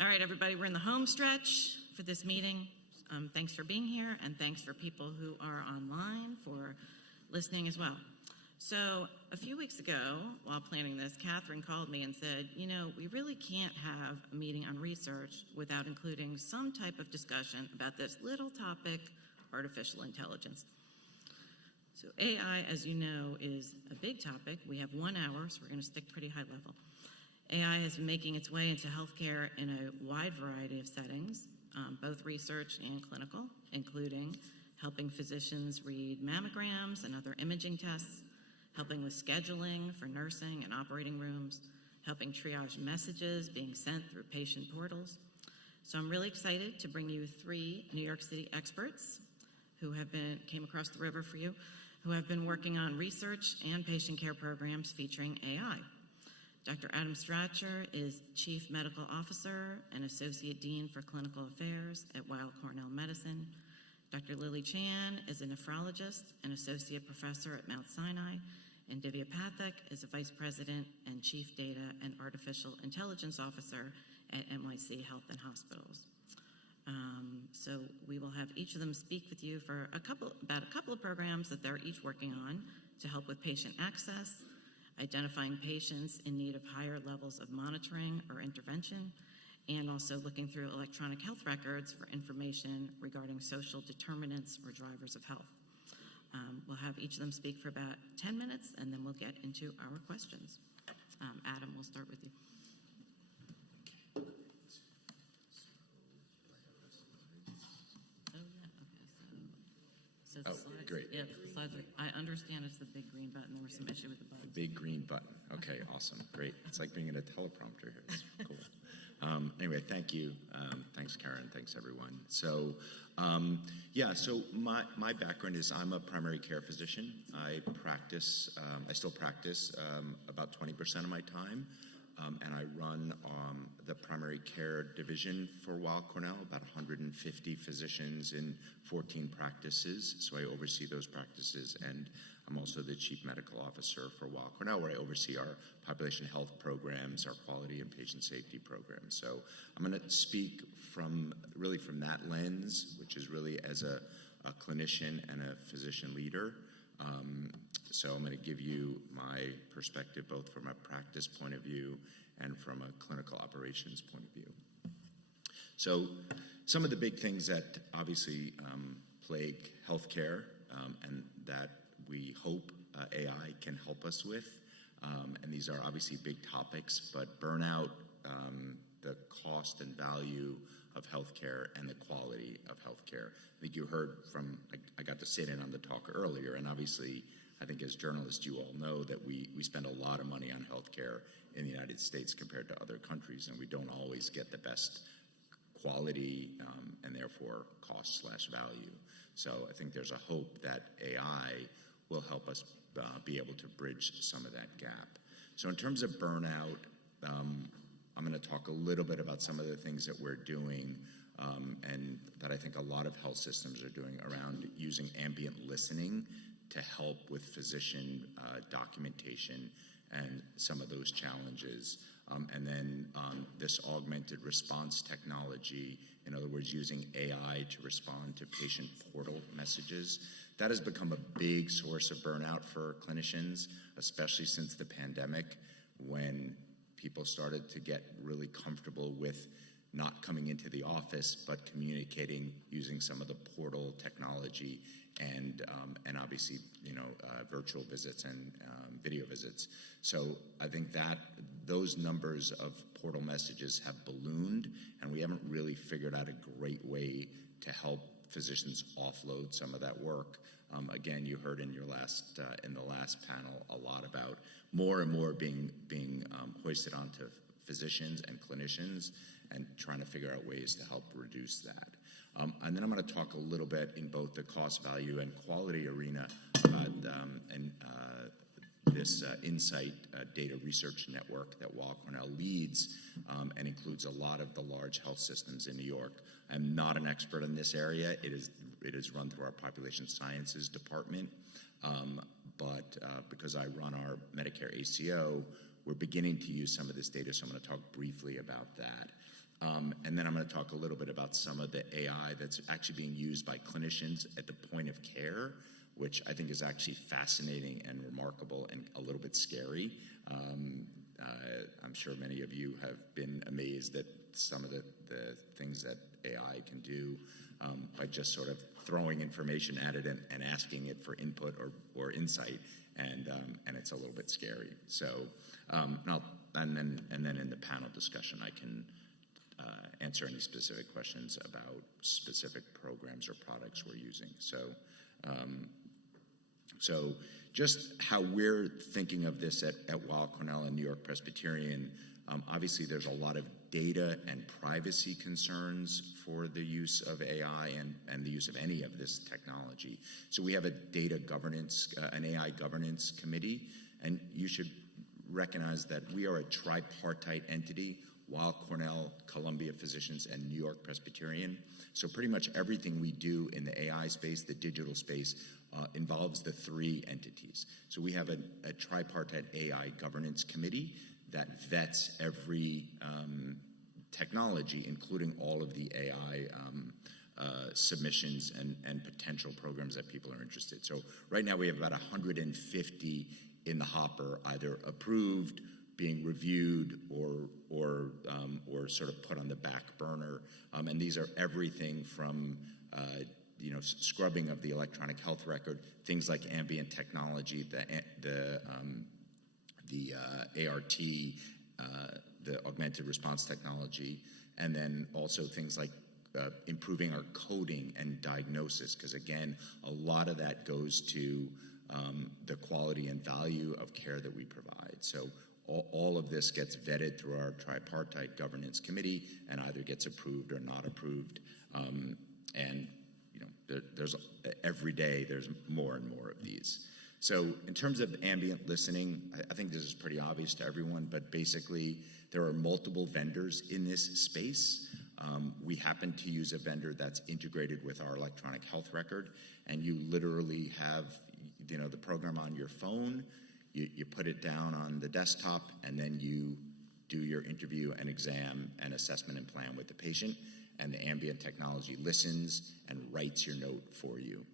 All right, everybody, we're in the home stretch for this meeting. Thanks for being here, and thanks for people who are online for listening as well. So a few weeks ago, while planning this, Catherine called me and said, you know, we really can't have a meeting on research without including some type of discussion about this little topic, artificial intelligence. So AI, as you know, is a big topic. We have 1 hour, so we're going to stick pretty high level. AI has been making its way into healthcare in a wide variety of settings, both research and clinical, including helping physicians read mammograms and other imaging tests, helping with scheduling for nursing and operating rooms, helping triage messages being sent through patient portals. So I'm really excited to bring you 3 New York City experts who came across the river for you, who have been working on research and patient care programs featuring AI. Dr. Adam Stracher is Chief Medical Officer and Associate Dean for Clinical Affairs at Weill Cornell Medicine. Dr. Lily Chan is a nephrologist and Associate Professor at Mount Sinai, and Divya Pathak is a Vice President and Chief Data and Artificial Intelligence Officer at NYC Health and Hospitals. So we will have each of them speak with you for about a couple of programs that they're each working on to help with patient access, identifying patients in need of higher levels of monitoring or intervention, and also looking through electronic health records for information regarding social determinants for drivers of health. We'll have each of them speak for about 10 minutes, and then we'll get into our questions. Adam, we'll start with you. Oh, great. Yeah, the slides are, I understand it's the big green button. There was some issue with the button. The big green button. Okay, awesome. Great. It's like being in a teleprompter here. It's cool. Anyway, thank you. Thanks, Karen. Thanks, everyone. So, so my background is I'm a primary care physician. I still practice about 20% of my time, and I run the primary care division for Weill Cornell, about 150 physicians in 14 practices. So I oversee those practices, and I'm also the Chief Medical Officer for Weill Cornell, where I oversee our population health programs, our quality and patient safety programs. So I'm going to speak from that lens, which is really as a clinician and a physician leader. So I'm going to give you my perspective both from a practice point of view and from a clinical operations point of view. So some of the big things that obviously plague healthcare and that we hope AI can help us with, and these are obviously big topics, but burnout, the cost and value of healthcare, and the quality of healthcare. I think you heard I got to sit in on the talk earlier, and obviously I think as journalists you all know that we spend a lot of money on healthcare in the United States compared to other countries, and we don't always get the best quality and therefore cost/value. So I think there's a hope that AI will help us be able to bridge some of that gap. So in terms of burnout, I'm going to talk a little bit about some of the things that we're doing and that I think a lot of health systems are doing around using ambient listening to help with physician documentation and some of those challenges. And then this augmented response technology, in other words, using AI to respond to patient portal messages, that has become a big source of burnout for clinicians, especially since the pandemic, when people started to get really comfortable with not coming into the office, but communicating using some of the portal technology and obviously, virtual visits and video visits. So I think that those numbers of portal messages have ballooned, and we haven't really figured out a great way to help physicians offload some of that work. Again, you heard in the last panel a lot about more and more being hoisted onto physicians and clinicians, and trying to figure out ways to help reduce that. And then I'm going to talk a little bit in both the cost, value, and quality arena about this Insight data research network that Weill Cornell leads and includes a lot of the large health systems in New York. I'm not an expert in this area. It is run through our population sciences department, but because I run our Medicare ACO, we're beginning to use some of this data, so I'm going to talk briefly about that. And then I'm going to talk a little bit about some of the AI that's actually being used by clinicians at the point of care, which I think is actually fascinating and remarkable and a little bit scary. I'm sure many of you have been amazed at some of the things that AI can do by just sort of throwing information at it and asking it for input or insight, and it's a little bit scary. So, and then in the panel discussion, I can answer any specific questions about specific programs or products we're using. So just how we're thinking of this at Weill Cornell and New York Presbyterian, obviously there's a lot of data and privacy concerns for the use of AI and the use of any of this technology. So we have a data governance, an AI governance committee, and you should recognize that we are a tripartite entity: Weill Cornell, Columbia Physicians, and New York Presbyterian. So pretty much everything we do in the AI space, the digital space, involves the three entities. So we have a tripartite AI governance committee that vets every technology, including all of the AI submissions and potential programs that people are interested. So right now we have about 150 in the hopper, either approved, being reviewed, or sort of put on the back burner. And these are everything from scrubbing of the electronic health record, things like ambient technology, the ART, the augmented response technology, and then also things like improving our coding and diagnosis, because again, a lot of that goes to the quality and value of care that we provide. So all of this gets vetted through our tripartite governance committee and either gets approved or not approved. And there's every day there's more and more of these. So in terms of ambient listening, I think this is pretty obvious to everyone, but basically there are multiple vendors in this space. We happen to use a vendor that's integrated with our electronic health record, and you literally have the program on your phone, you put it down on the desktop, and then you do your interview and exam and assessment and plan with the patient, and the ambient technology listens and writes your note for you.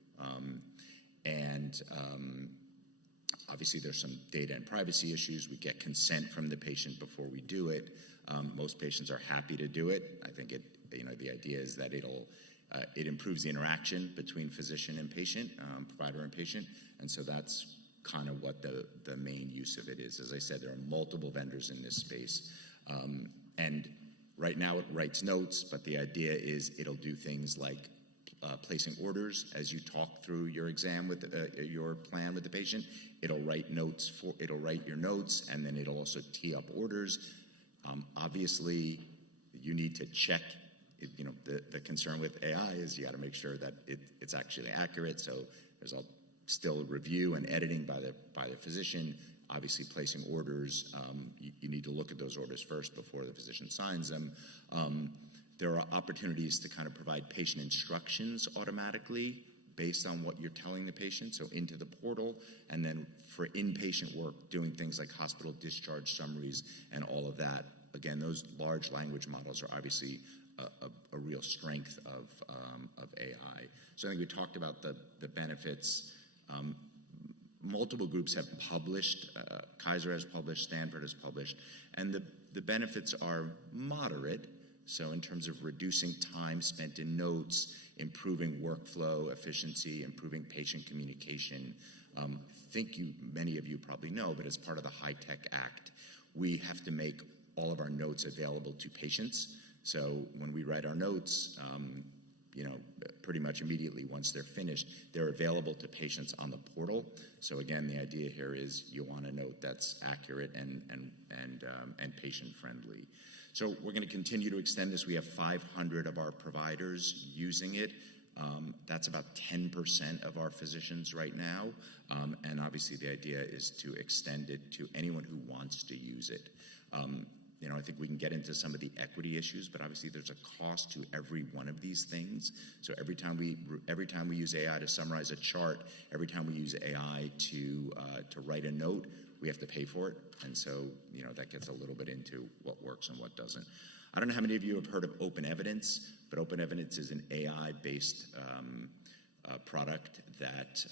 Obviously there's some data and privacy issues. We get consent from the patient before we do it. Most patients are happy to do it. I think the idea is that it improves the interaction between physician and patient, provider and patient, and so that's kind of what the main use of it is. As I said, there are multiple vendors in this space, and right now it writes notes, but the idea is it'll do things like placing orders as you talk through your exam with your plan with the patient. It'll write your notes, and then it'll also tee up orders. Obviously, you need to check. The concern with AI is you got to make sure that it's actually accurate. So there's still review and editing by the physician. Obviously, placing orders, you need to look at those orders first before the physician signs them. There are opportunities to kind of provide patient instructions automatically based on what you're telling the patient, so into the portal, and then for inpatient work, doing things like hospital discharge summaries and all of that. Again, those large language models are obviously a real strength of AI. So I think we talked about the benefits. Multiple groups have published, Kaiser has published, Stanford has published, and the benefits are moderate. So in terms of reducing time spent in notes, improving workflow efficiency, improving patient communication. Many of you probably know, but as part of the HITECH Act, we have to make all of our notes available to patients. So when we write our notes, pretty much immediately once they're finished, they're available to patients on the portal. So again, the idea here is you want a note that's accurate and patient friendly. So we're going to continue to extend this. We have 500 of our providers using it. That's about 10% of our physicians right now. And obviously the idea is to extend it to anyone who wants to use it. I think we can get into some of the equity issues, but obviously there's a cost to every one of these things. So every time we use AI to summarize a chart, every time we use AI to write a note, we have to pay for it. And so, that gets a little bit into what works and what doesn't. I don't know how many of you have heard of Open Evidence, but Open Evidence is an AI-based product that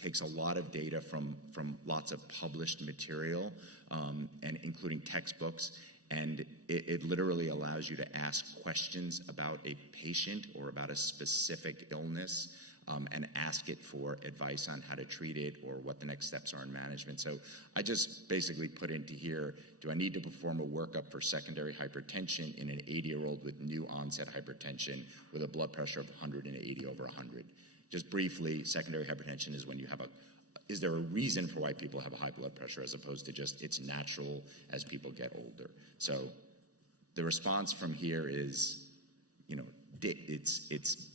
takes a lot of data from lots of published material, and including textbooks, and it literally allows you to ask questions about a patient or about a specific illness, and ask it for advice on how to treat it or what the next steps are in management. So I just basically put into here, do I need to perform a workup for secondary hypertension in an 80-year-old with new onset hypertension with a blood pressure of 180 over 100? Just briefly, secondary hypertension is when you have is there a reason for why people have a high blood pressure as opposed to just it's natural as people get older? So the response from here is, it's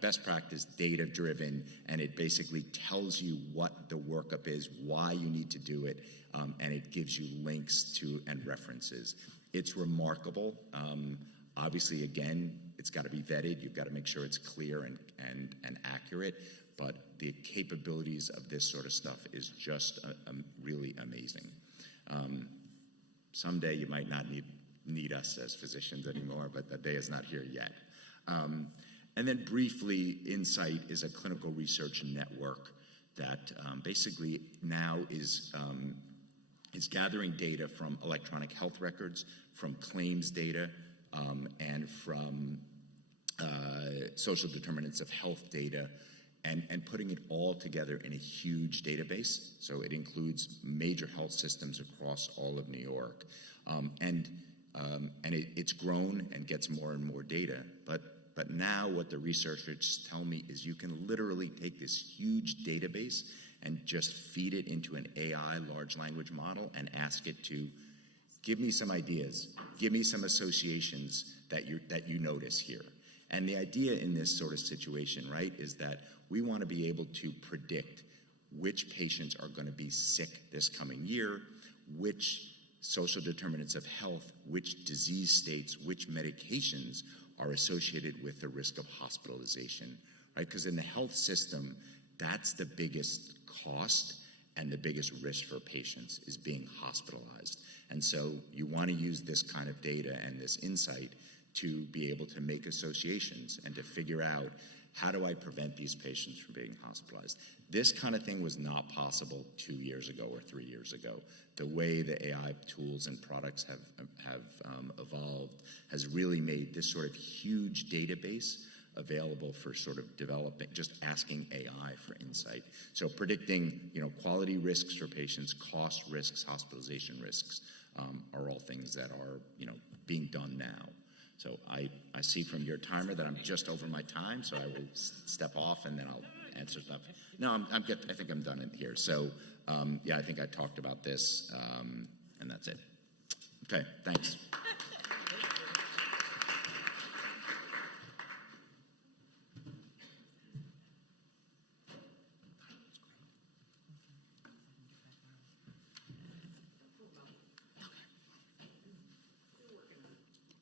best practice, data-driven, and it basically tells you what the workup is, why you need to do it, and it gives you links to and references. It's remarkable. Obviously, again, it's got to be vetted. You've got to make sure it's clear and accurate, but the capabilities of this sort of stuff is just really amazing. Someday you might not need us as physicians anymore, but that day is not here yet. And then briefly, Insight is a clinical research network that basically now is gathering data from electronic health records, from claims data, and from social determinants of health data, and putting it all together in a huge database. So it includes major health systems across all of New York. And it's grown and gets more and more data. But now what the researchers tell me is you can literally take this huge database and just feed it into an AI large language model and ask it to give me some ideas, give me some associations that you notice here. And the idea in this sort of situation, right, is that we want to be able to predict which patients are going to be sick this coming year, which social determinants of health, which disease states, which medications are associated with the risk of hospitalization, right? Because in the health system, that's the biggest cost and the biggest risk for patients is being hospitalized. And so you want to use this kind of data and this insight to be able to make associations and to figure out, how do I prevent these patients from being hospitalized? This kind of thing was not possible 2 years ago or 3 years ago. The way the AI tools and products have evolved has really made this sort of huge database available for sort of developing, just asking AI for insight. So predicting, quality risks for patients, cost risks, hospitalization risks are all things that are, being done now. So I see from your timer that I'm just over my time, so I will step off and then I'll answer stuff. No, I think I'm done in here. So I think I talked about this, and that's it. Okay, thanks.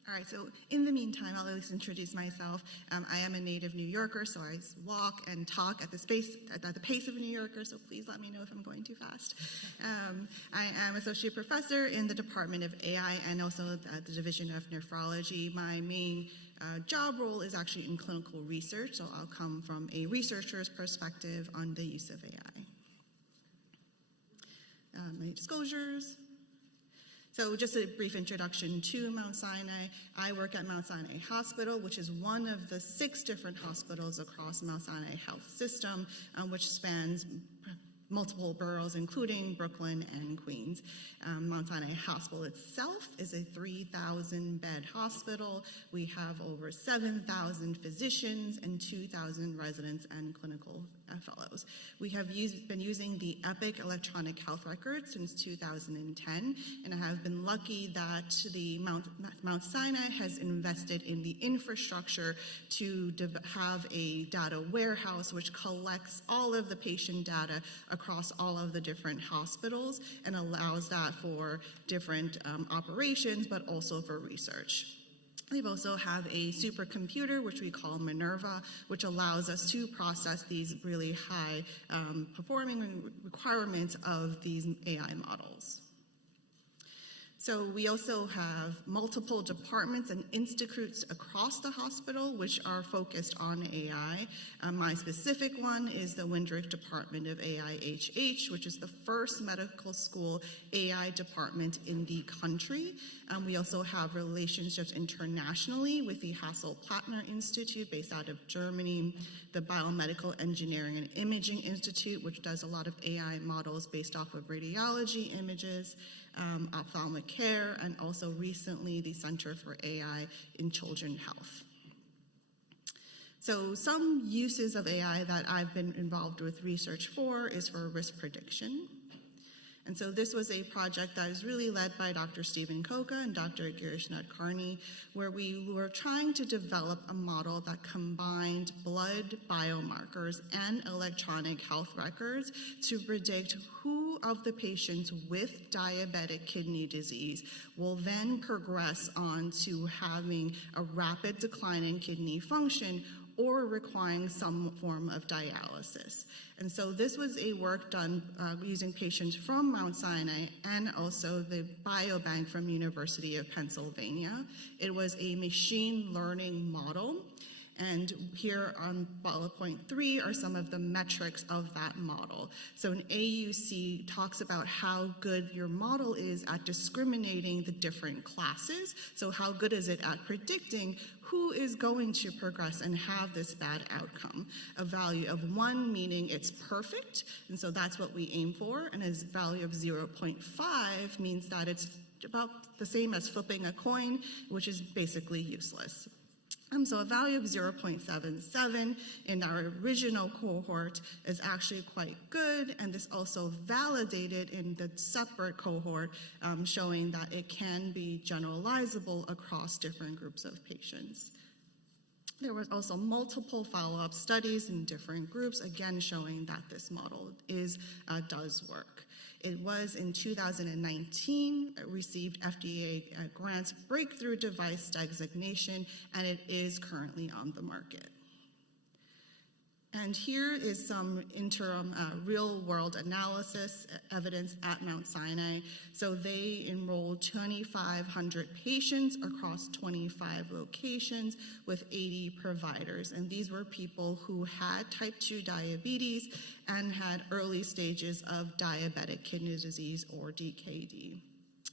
All right, so in the meantime, I'll at least introduce myself. I am a native New Yorker, so I walk and talk at the pace of a New Yorker, so please let me know if I'm going too fast. I am associate professor in the Department of AI and also the Division of Nephrology. My main job role is actually in clinical research, so I'll come from a researcher's perspective on the use of AI. My disclosures. So just a brief introduction to Mount Sinai. I work at Mount Sinai Hospital, which is one of the 6 different hospitals across Mount Sinai Health System, which spans multiple boroughs, including Brooklyn and Queens. Mount Sinai Hospital itself is a 3,000-bed hospital. We have over 7,000 physicians and 2,000 residents and clinical fellows. We have been using the Epic electronic health record since 2010, and I have been lucky that the Mount Sinai has invested in the infrastructure to have a data warehouse which collects all of the patient data across all of the different hospitals and allows that for different operations, but also for research. We also have a supercomputer, which we call Minerva, which allows us to process these really high performing requirements of these AI models. So we also have multiple departments and institutes across the hospital which are focused on AI. My specific one is the Windrick Department of AIHH, which is the first medical school AI department in the country. We also have relationships internationally with the Hassel-Plattner Institute based out of Germany, the Biomedical Engineering and Imaging Institute, which does a lot of AI models based off of radiology images, ophthalmic care, and also recently the Center for AI in Children Health. So some uses of AI that I've been involved with research for is for risk prediction. And so this was a project that is really led by Dr. Stephen Koka and Dr. Girish Nadkarni, where we were trying to develop a model that combined blood biomarkers and electronic health records to predict who of the patients with diabetic kidney disease will then progress on to having a rapid decline in kidney function or requiring some form of dialysis. And so this was a work done using patients from Mount Sinai and also the biobank from University of Pennsylvania. It was a machine learning model. And here on bullet point 3 are some of the metrics of that model. So an AUC talks about how good your model is at discriminating the different classes. So how good is it at predicting who is going to progress and have this bad outcome? A value of 1 meaning it's perfect, and so that's what we aim for, and a value of 0.5 means that it's about the same as flipping a coin, which is basically useless. So a value of 0.77 in our original cohort is actually quite good, and this also validated in the separate cohort, showing that it can be generalizable across different groups of patients. There was also multiple follow-up studies in different groups, again showing that this model does work. It was in 2019, it received FDA grants breakthrough device designation, and it is currently on the market. And here is some interim real-world analysis evidence at Mount Sinai. So they enrolled 2,500 patients across 25 locations with 80 providers. And these were people who had type 2 diabetes and had early stages of diabetic kidney disease or DKD.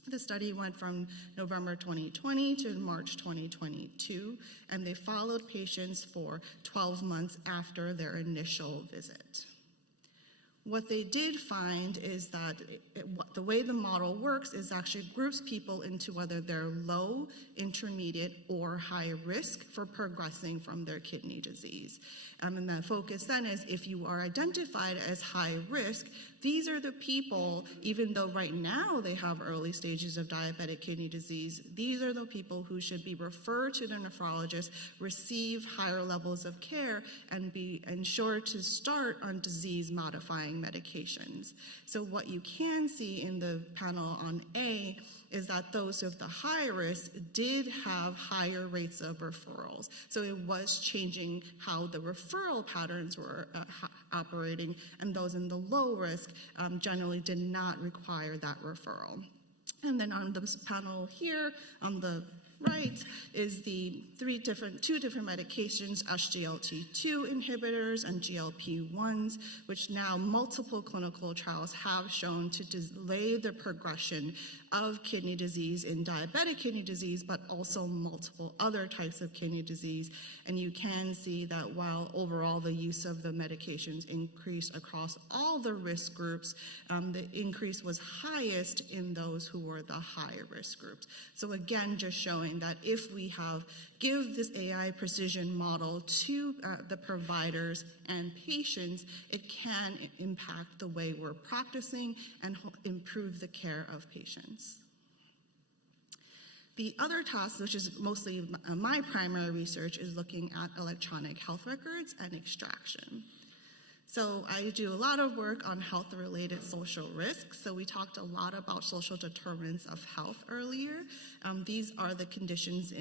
The study went from November 2020 to March 2022, and they followed patients for 12 months after their initial visit. What they did find is that the way the model works is actually groups people into whether they're low, intermediate, or high risk for progressing from their kidney disease. And the focus then is if you are identified as high risk, these are the people, even though right now they have early stages of diabetic kidney disease, these are the people who should be referred to the nephrologist, receive higher levels of care, and be ensured to start on disease-modifying medications. So what you can see in the panel on A is that those with the high risk did have higher rates of referrals. So it was changing how the referral patterns were operating, and those in the low risk generally did not require that referral. And then on this panel here, on the right, is the two different medications, SGLT2 inhibitors and GLP-1s, which now multiple clinical trials have shown to delay the progression of kidney disease in diabetic kidney disease, but also multiple other types of kidney disease. And you can see that while overall the use of the medications increased across all the risk groups, the increase was highest in those who were the high risk groups. So again, just showing that if we give this AI precision model to the providers and patients, it can impact the way we're practicing and improve the care of patients. The other task, which is mostly my primary research, is looking at electronic health records and extraction. So I do a lot of work on health-related social risks. So we talked a lot about social determinants of health earlier. These are the conditions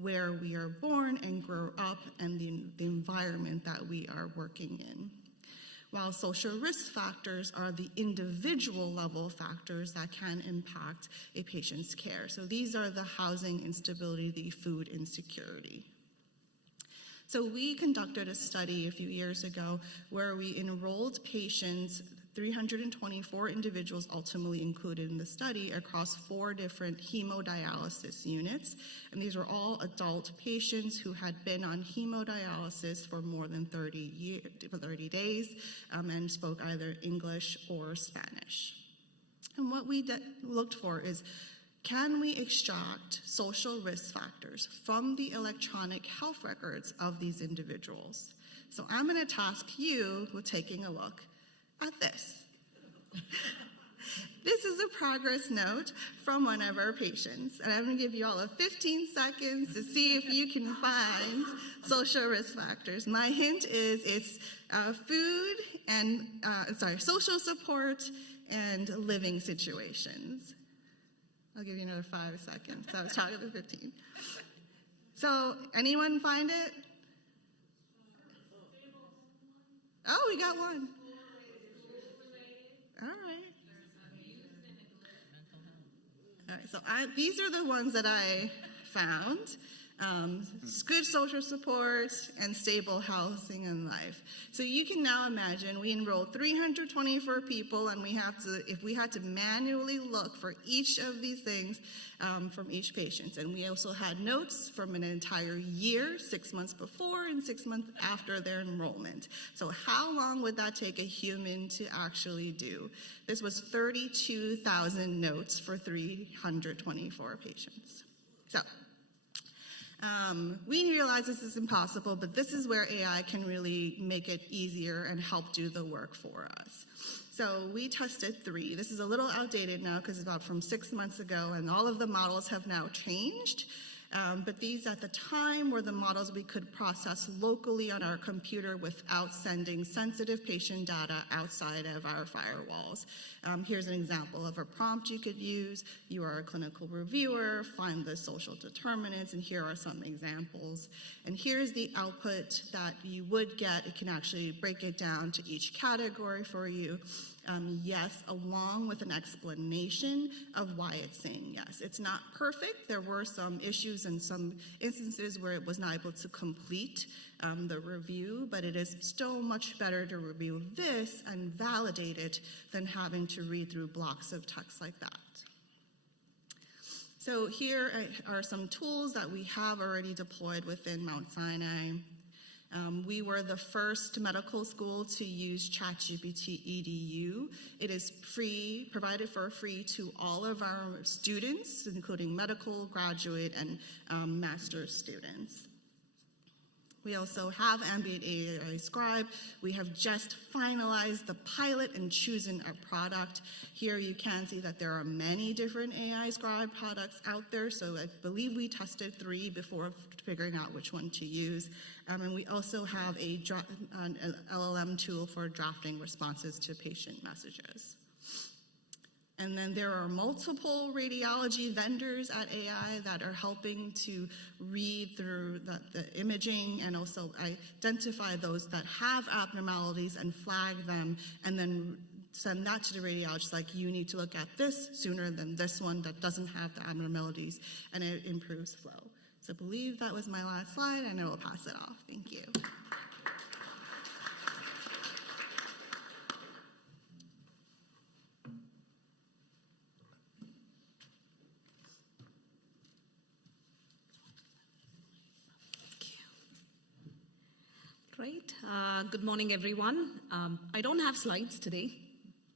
where we are born and grow up and the environment that we are working in. while social risk factors are the individual level factors that can impact a patient's care. So these are the housing instability, the food insecurity. So we conducted a study a few years ago where we enrolled patients, 324 individuals ultimately included in the study, across 4 different hemodialysis units. And these were all adult patients who had been on hemodialysis for more than 30 days and spoke either English or Spanish. And what we looked for is, can we extract social risk factors from the electronic health records of these individuals? So I'm going to task you with taking a look at this. This is a progress note from one of our patients, and I'm going to give you all 15 seconds to see if you can find social risk factors. My hint is it's food and, social support and living situations. I'll give you another 5 seconds. I was talking to 15. So, anyone find it? Oh, we got one. All right. All right, so these are the ones that I found. Good social support and stable housing and life. So you can now imagine we enrolled 324 people, and if we had to manually look for each of these things from each patient. And we also had notes from an entire year, 6 months before and 6 months after their enrollment. So how long would that take a human to actually do? This was 32,000 notes for 324 patients. So we realize this is impossible, but this is where AI can really make it easier and help do the work for us. So we tested 3. This is a little outdated now because it's about from 6 months ago, and all of the models have now changed. But these at the time were the models we could process locally on our computer without sending sensitive patient data outside of our firewalls. Here's an example of a prompt you could use. You are a clinical reviewer, find the social determinants, and here are some examples. And here's the output that you would get. It can actually break it down to each category for you. Yes, along with an explanation of why it's saying yes. It's not perfect. There were some issues and some instances where it was not able to complete the review, but it is still much better to review this and validate it than having to read through blocks of text like that. So here are some tools that we have already deployed within Mount Sinai. We were the first medical school to use ChatGPT EDU. It is free, provided for free to all of our students, including medical, graduate, and master's students. We also have Ambient AI Scribe. We have just finalized the pilot and chosen a product. Here you can see that there are many different AI Scribe products out there, so I believe we tested 3 before figuring out which one to use. And we also have an LLM tool for drafting responses to patient messages. And then there are multiple radiology vendors at AI that are helping to read through the imaging and also identify those that have abnormalities and flag them, and then send that to the radiologist, like, you need to look at this sooner than this one that doesn't have the abnormalities, and it improves flow. So I believe that was my last slide, and I will pass it off. Thank you. Great. Good morning, everyone. I don't have slides today,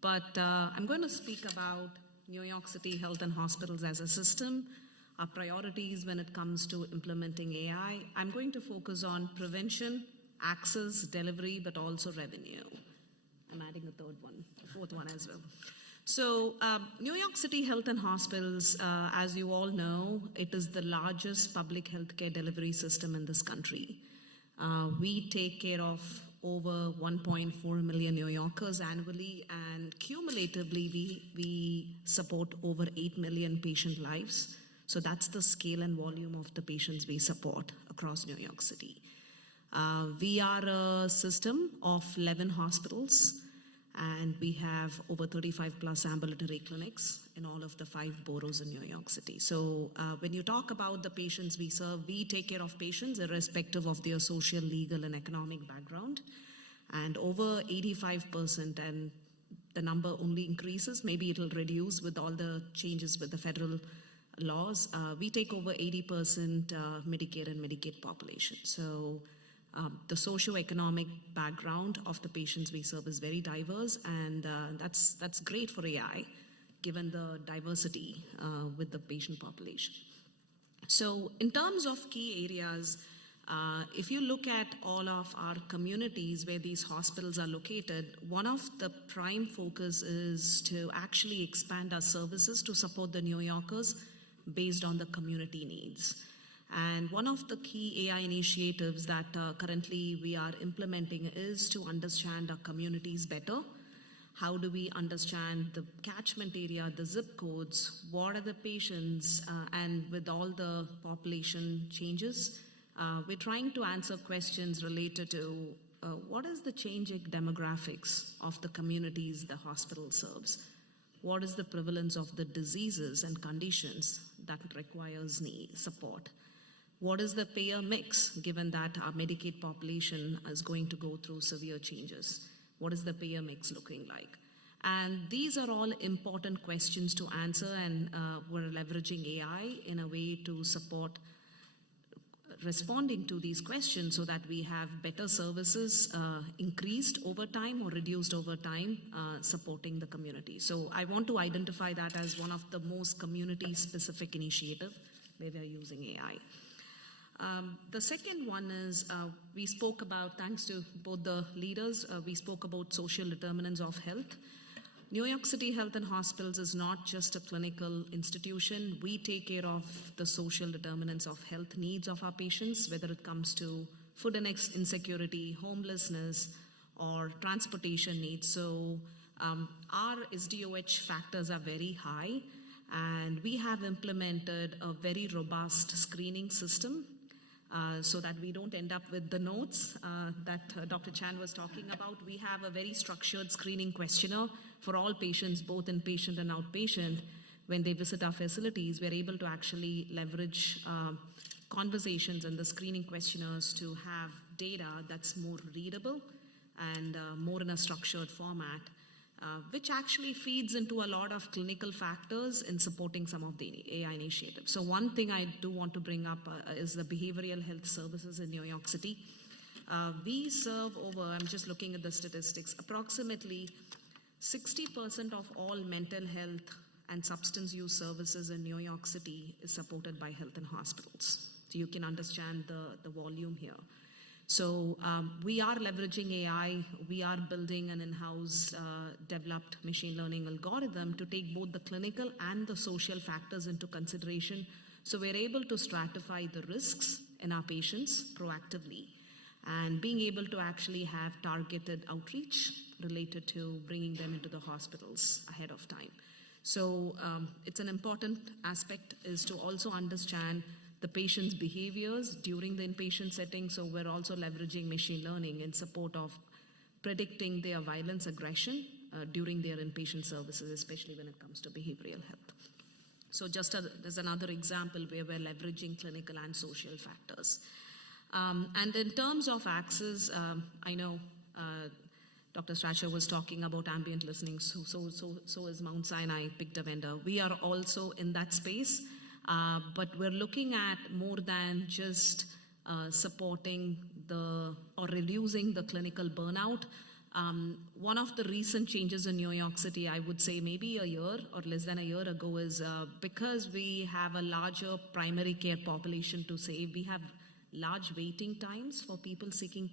but I'm going to speak about New York City Health and Hospitals as a system, our priorities when it comes to implementing AI. I'm going to focus on prevention, access, delivery, but also revenue. I'm adding a fourth one as well. So New York City Health and Hospitals, as you all know, it is the largest public healthcare delivery system in this country. We take care of over 1.4 million New Yorkers annually, and cumulatively we support over 8 million patient lives. So that's the scale and volume of the patients we support across New York City. We are a system of 11 hospitals, and we have over 35 plus ambulatory clinics in all of the 5 boroughs in New York City. So when you talk about the patients we serve, we take care of patients irrespective of their social, legal, and economic background. And over 85%, and the number only increases, maybe it'll reduce with all the changes with the federal laws. We take over 80% Medicare and Medicaid population. So the socioeconomic background of the patients we serve is very diverse, and that's great for AI, given the diversity with the patient population. So in terms of key areas, if you look at all of our communities where these hospitals are located, one of the prime focus is to actually expand our services to support the New Yorkers based on the community needs. And one of the key AI initiatives that currently we are implementing is to understand our communities better. How do we understand the catchment area, the zip codes, what are the patients, and with all the population changes, we're trying to answer questions related to what is the changing demographics of the communities the hospital serves? What is the prevalence of the diseases and conditions that requires support? What is the payer mix, given that our Medicaid population is going to go through severe changes? What is the payer mix looking like? And these are all important questions to answer, and we're leveraging AI in a way to support responding to these questions so that we have better services increased over time or reduced over time, supporting the community. So I want to identify that as one of the most community-specific initiatives where we are using AI. The second one is we spoke about, thanks to both the leaders, we spoke about social determinants of health. New York City Health and Hospitals is not just a clinical institution. We take care of the social determinants of health needs of our patients, whether it comes to food and insecurity, homelessness, or transportation needs. So our SDOH factors are very high, and we have implemented a very robust screening system so that we don't end up with the notes that Dr. Chan was talking about. We have a very structured screening questionnaire for all patients, both inpatient and outpatient. When they visit our facilities, we're able to actually leverage conversations and the screening questionnaires to have data that's more readable and more in a structured format, which actually feeds into a lot of clinical factors in supporting some of the AI initiatives. So one thing I do want to bring up is the behavioral health services in New York City. We serve over, I'm just looking at the statistics, approximately 60% of all mental health and substance use services in New York City is supported by health and hospitals. So you can understand the volume here. So we are leveraging AI. We are building an in-house developed machine learning algorithm to take both the clinical and the social factors into consideration. So we're able to stratify the risks in our patients proactively and being able to actually have targeted outreach related to bringing them into the hospitals ahead of time. So it's an important aspect is to also understand the patient's behaviors during the inpatient setting. So we're also leveraging machine learning in support of predicting their violence, aggression during their inpatient services, especially when it comes to behavioral health. So just as another example where we're leveraging clinical and social factors. And in terms of access, I know Dr. Strasher was talking about ambient listening, so is Mount Sinai picked a vendor. We are also in that space. But we're looking at more than just supporting or reducing the clinical burnout. One of the recent changes in New York City, I would say maybe a year or less than a year ago, is because we have a larger primary care population to save, we have large waiting times for people seeking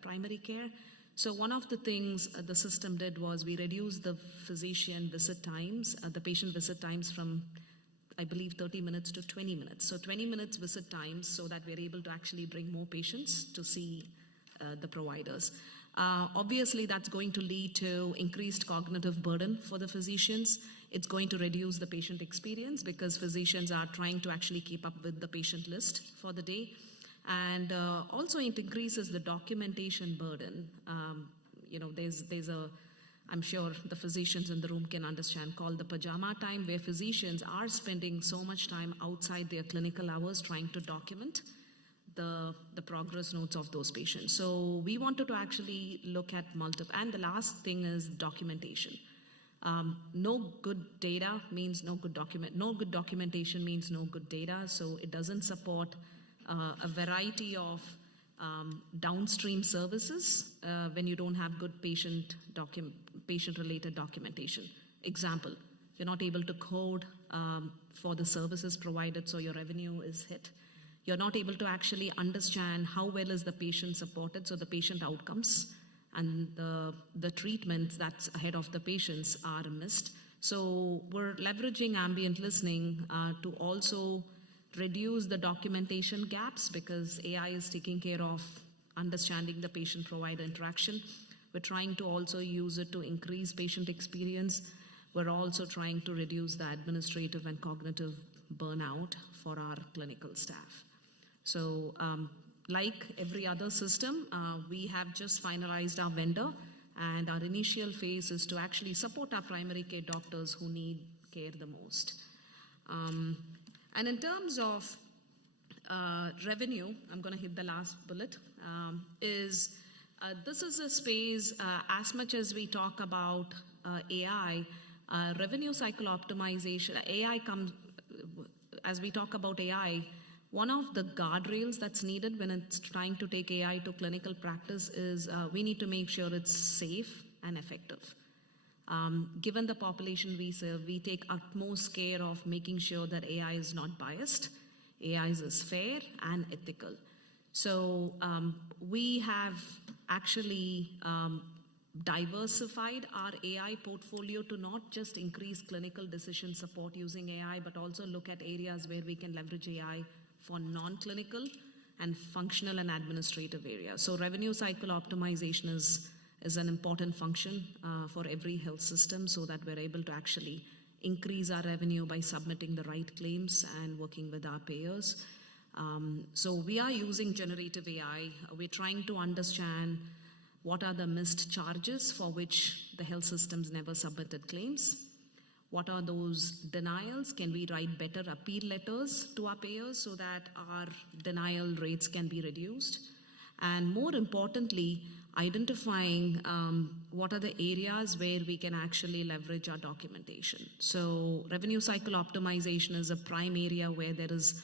primary care. So one of the things the system did was we reduced the physician visit times, the patient visit times from, I believe, 30 minutes to 20 minutes. So 20 minutes visit times so that we're able to actually bring more patients to see the providers. Obviously, that's going to lead to increased cognitive burden for the physicians. It's going to reduce the patient experience because physicians are trying to actually keep up with the patient list for the day. And also it increases the documentation burden. There's a, I'm sure the physicians in the room can understand, called the pajama time, where physicians are spending so much time outside their clinical hours trying to document the progress notes of those patients. So we wanted to actually look at multiple, and the last thing is documentation. No good data means no good documentation means no good data, so it doesn't support a variety of downstream services when you don't have good patient-related documentation. Example, you're not able to code for the services provided, so your revenue is hit. You're not able to actually understand how well is the patient supported, so the patient outcomes and the treatments that's ahead of the patients are missed. So we're leveraging ambient listening to also reduce the documentation gaps, because AI is taking care of understanding the patient-provider interaction. We're trying to also use it to increase patient experience. We're also trying to reduce the administrative and cognitive burnout for our clinical staff. So like every other system, we have just finalized our vendor, and our initial phase is to actually support our primary care doctors who need care the most. And in terms of revenue, I'm going to hit the last bullet, this is a space, as much as we talk about AI, revenue cycle optimization, AI comes, as we talk about AI, one of the guardrails that's needed when it's trying to take AI to clinical practice is we need to make sure it's safe and effective. Given the population we serve, we take utmost care of making sure that AI is not biased, AI is fair and ethical. So we have actually diversified our AI portfolio to not just increase clinical decision support using AI, but also look at areas where we can leverage AI for non-clinical and functional and administrative areas. So revenue cycle optimization is an important function for every health system, so that we're able to actually increase our revenue by submitting the right claims and working with our payers. So we are using generative AI. We're trying to understand what are the missed charges for which the health systems never submitted claims. What are those denials? Can we write better appeal letters to our payers so that our denial rates can be reduced? And more importantly, identifying what are the areas where we can actually leverage our documentation. So revenue cycle optimization is a prime area where there is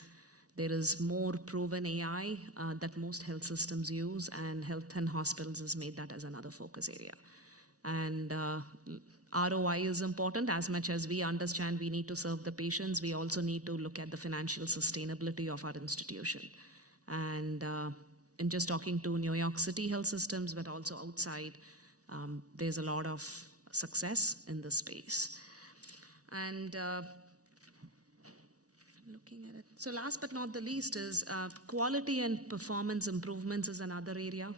more proven AI that most health systems use, and health and hospitals has made that as another focus area. And ROI is important. As much as we understand we need to serve the patients, we also need to look at the financial sustainability of our institution. And in just talking to New York City health systems, but also outside, there's a lot of success in this space. And looking at it. So last but not the least is quality and performance improvements is another area.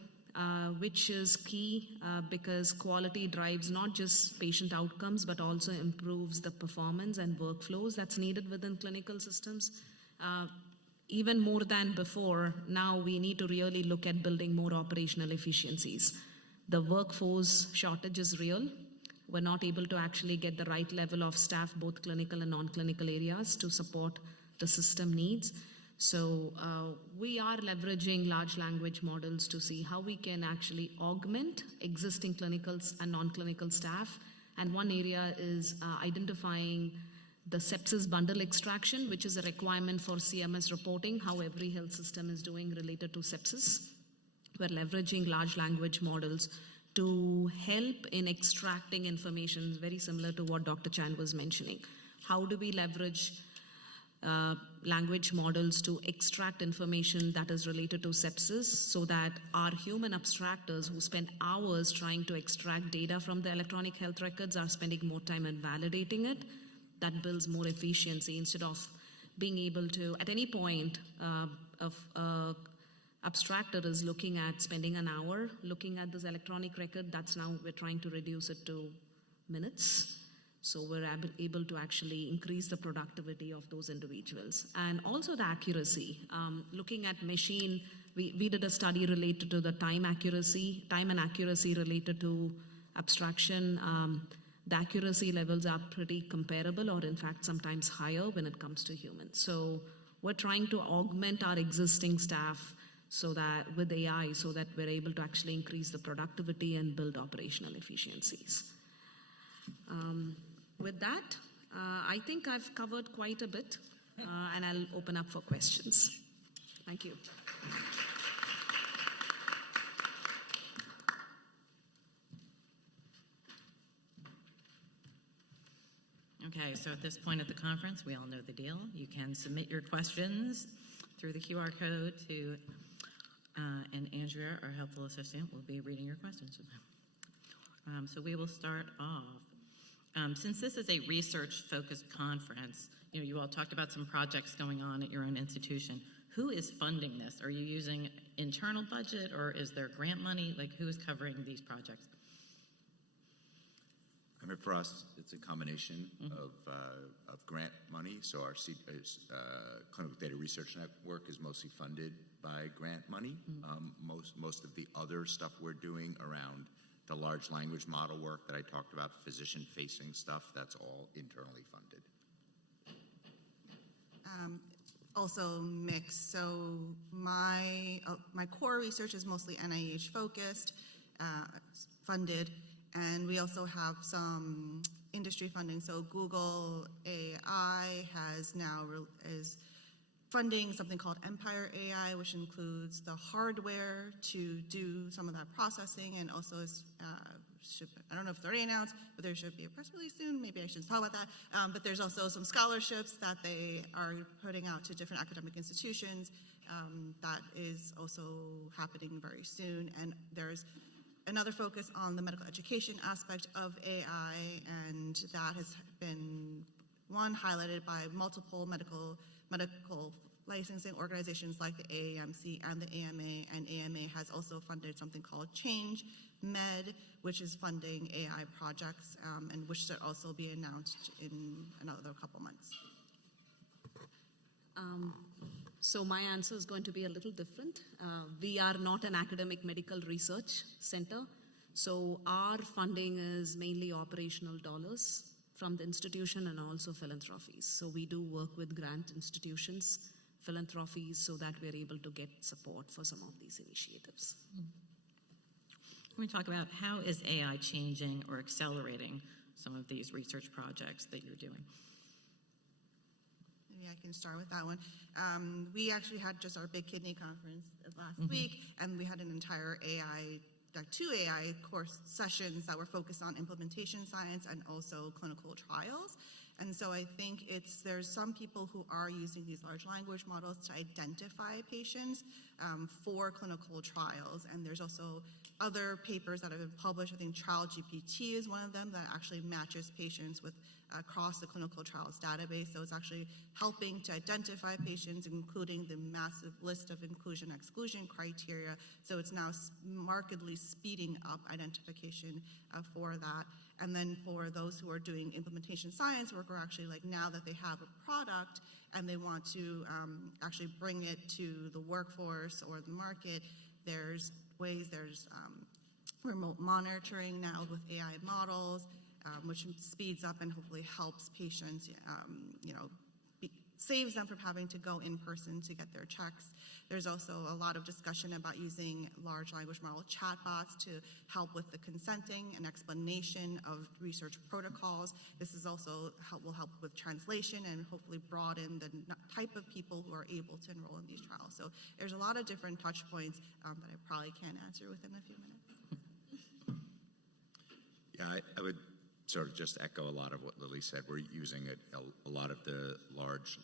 Which is key because quality drives not just patient outcomes, but also improves the performance and workflows that's needed within clinical systems. Even more than before, now we need to really look at building more operational efficiencies. The workforce shortage is real. We're not able to actually get the right level of staff, both clinical and non-clinical areas, to support the system needs. So we are leveraging large language models to see how we can actually augment existing clinical and non-clinical staff. And one area is identifying the sepsis bundle extraction, which is a requirement for CMS reporting, how every health system is doing related to sepsis. We're leveraging large language models to help in extracting information, very similar to what Dr. Chan was mentioning. How do we leverage language models to extract information that is related to sepsis, so that our human abstractors who spend hours trying to extract data from the electronic health records are spending more time in validating it? That builds more efficiency instead of being able to, at any point, abstractor is looking at spending an hour looking at this electronic record. That's now we're trying to reduce it to minutes. So we're able to actually increase the productivity of those individuals. And also the accuracy. Looking at machine, we did a study related to the time and accuracy related to abstraction. The accuracy levels are pretty comparable, or in fact sometimes higher when it comes to humans. So we're trying to augment our existing staff so that with AI, so that we're able to actually increase the productivity and build operational efficiencies. With that, I think I've covered quite a bit, and I'll open up for questions. Thank you. Okay, so at this point of the conference, we all know the deal. You can submit your questions through the QR code to, and Andrea, our helpful assistant, will be reading your questions. So we will start off. Since this is a research-focused conference, you all talked about some projects going on at your own institution. Who is funding this? Are you using internal budget, or is there grant money? Like, who is covering these projects? I mean, for us, it's a combination of grant money. So our Clinical Data Research Network is mostly funded by grant money. Most of the other stuff we're doing around the large language model work that I talked about, physician-facing stuff, that's all internally funded. Also mixed. So my core research is mostly NIH focused, funded. And we also have some industry funding. So Google AI is funding something called Empire AI, which includes the hardware to do some of that processing, and also I don't know if it's already announced, but there should be a press release soon. Maybe I shouldn't talk about that. But there's also some scholarships that they are putting out to different academic institutions. That is also happening very soon. And there's another focus on the medical education aspect of AI, and that has been highlighted by multiple medical licensing organizations like the AAMC and the AMA, and AMA has also funded something called Change Med, which is funding AI projects, and which should also be announced in another couple months. So my answer is going to be a little different. We are not an academic medical research center, so our funding is mainly operational dollars from the institution and also philanthropies. So we do work with grant institutions, philanthropies, so that we're able to get support for some of these initiatives. Can we talk about how is AI changing or accelerating some of these research projects that you're doing? Maybe I can start with that one. We actually had just our Big Kidney Conference last week, and we had an entire two AI course sessions that were focused on implementation science and also clinical trials. And so I think there's some people who are using these large language models to identify patients for clinical trials. And there's also other papers that have been published. I think Trial GPT is one of them that actually matches patients with across the clinical trials database. So it's actually helping to identify patients, including the massive list of inclusion-exclusion criteria. So it's now markedly speeding up identification for that. And then for those who are doing implementation science work, we're actually now that they have a product and they want to actually bring it to the workforce or the market, there's remote monitoring now with AI models, which speeds up and hopefully helps patients, saves them from having to go in person to get their checks. There's also a lot of discussion about using large language model chatbots to help with the consenting and explanation of research protocols. This is also will help with translation and hopefully broaden the type of people who are able to enroll in these trials. So there's a lot of different touch points that I probably can't answer within a few minutes. Yeah, I would sort of just echo a lot of what Lily said. We're using a lot of the large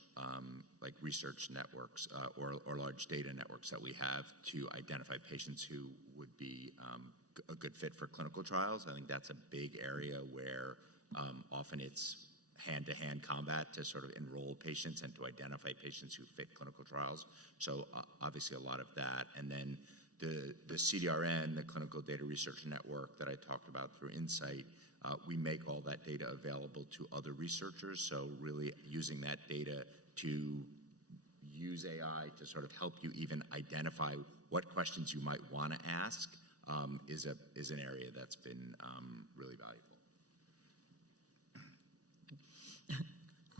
research networks or large data networks that we have to identify patients who would be a good fit for clinical trials. I think that's a big area where often it's hand-to-hand combat to sort of enroll patients and to identify patients who fit clinical trials. So obviously a lot of that. And then the CDRN, the Clinical Data Research Network that I talked about through Insight, we make all that data available to other researchers. So really using that data to use AI to sort of help you even identify what questions you might want to ask is an area that's been really valuable.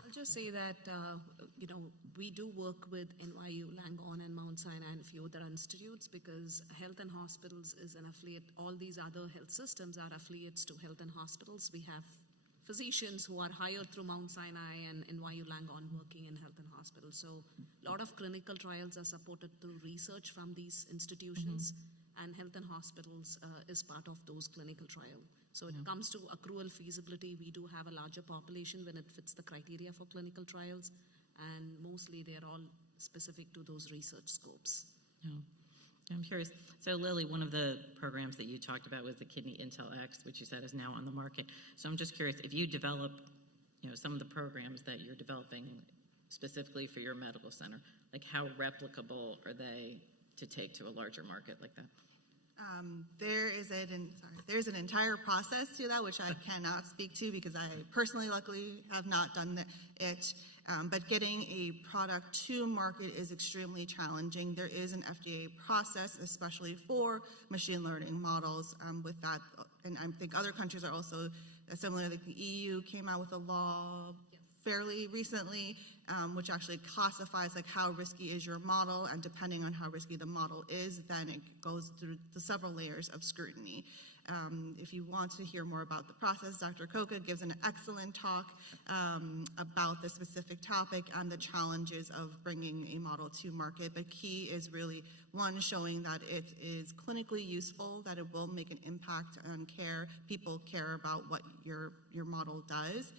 I'll just say that, we do work with NYU, Langone, and Mount Sinai and a few other institutes because Health and Hospitals is an affiliate. All these other health systems are affiliates to Health and Hospitals. We have physicians who are hired through Mount Sinai and NYU Langone working in Health and Hospitals. So a lot of clinical trials are supported through research from these institutions, and Health and Hospitals is part of those clinical trials. So when it comes to accrual feasibility, we do have a larger population when it fits the criteria for clinical trials, and mostly they're all specific to those research scopes. Yeah. I'm curious. So Lily, one of the programs that you talked about was the Kidney Intel X, which you said is now on the market. So I'm just curious, if you develop, some of the programs that you're developing specifically for your medical center, like how replicable are they to take to a larger market like that? There's an entire process to that, which I cannot speak to because I personally, luckily, have not done it. But getting a product to market is extremely challenging. There is an FDA process, especially for machine learning models with that. And I think other countries are also similar. Like the EU came out with a law fairly recently, which actually classifies like how risky is your model, and depending on how risky the model is, then it goes through the several layers of scrutiny. If you want to hear more about the process, Dr. Coca gives an excellent talk about the specific topic and the challenges of bringing a model to market. But key is really, one, showing that it is clinically useful, that it will make an impact on care. People care about what your model does.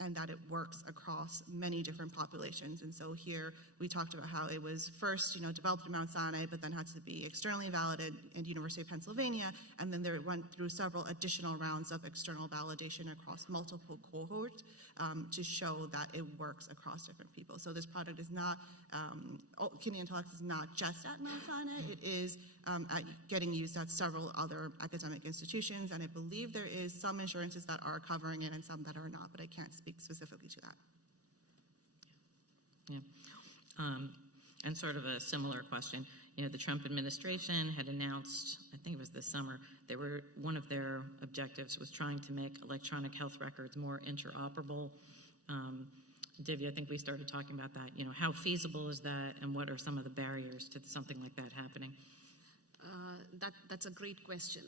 And that it works across many different populations. And so here we talked about how it was first, developed at Mount Sinai, but then had to be externally validated at University of Pennsylvania, and then there went through several additional rounds of external validation across multiple cohorts to show that it works across different people. So this product is not, Kidney Intel X is not just at Mount Sinai, it is getting used at several other academic institutions, and I believe there is some insurances that are covering it and some that are not, but I can't speak specifically to that. Yeah. And sort of a similar question, the Trump administration had announced, I think it was this summer, one of their objectives was trying to make electronic health records more interoperable. Divya, I think we started talking about that. How feasible is that, and what are some of the barriers to something like that happening? That's a great question.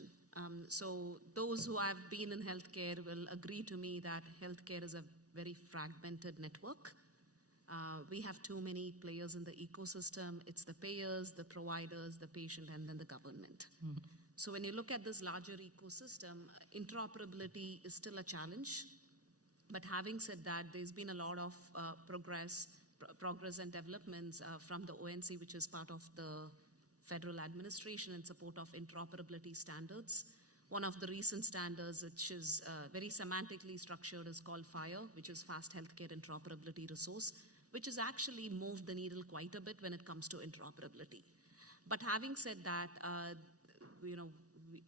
So those who have been in healthcare will agree to me that healthcare is a very fragmented network. We have too many players in the ecosystem. It's the payers, the providers, the patient, and then the government. Mm-hmm. So when you look at this larger ecosystem, interoperability is still a challenge. But having said that, there's been a lot of progress and developments from the ONC, which is part of the federal administration in support of interoperability standards. One of the recent standards, which is very semantically structured, is called FHIR, which is Fast Healthcare Interoperability Resource, which has actually moved the needle quite a bit when it comes to interoperability. But having said that,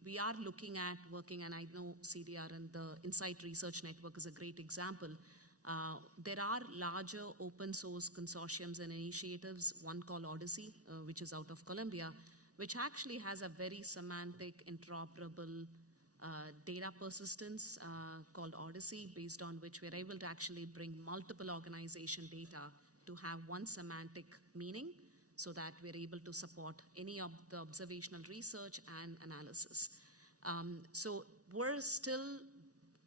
we are looking at working, and I know CDR and the Insight Research Network is a great example. There are larger open source consortiums and initiatives, one called Odyssey, which is out of Colombia, which actually has a very semantic, interoperable data persistence called Odyssey, based on which we're able to actually bring multiple organization data to have one semantic meaning, so that we're able to support any of the observational research and analysis. So we're still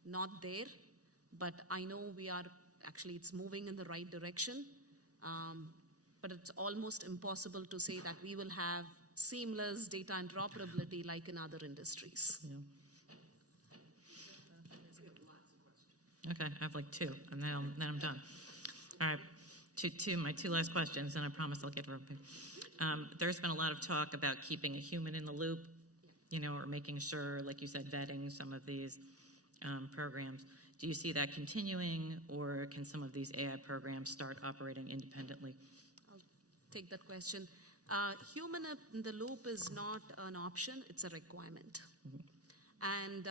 not there, but I know it's moving in the right direction, but it's almost impossible to say that we will have seamless data interoperability like in other industries. Yeah. Okay, I have like two, and then I'm done. All right, my two last questions, and I promise I'll get to everything. There's been a lot of talk about keeping a human in the loop, or making sure, like you said, vetting some of these programs. Do you see that continuing, or can some of these AI programs start operating independently? I'll take that question. Human in the loop is not an option, it's a requirement. And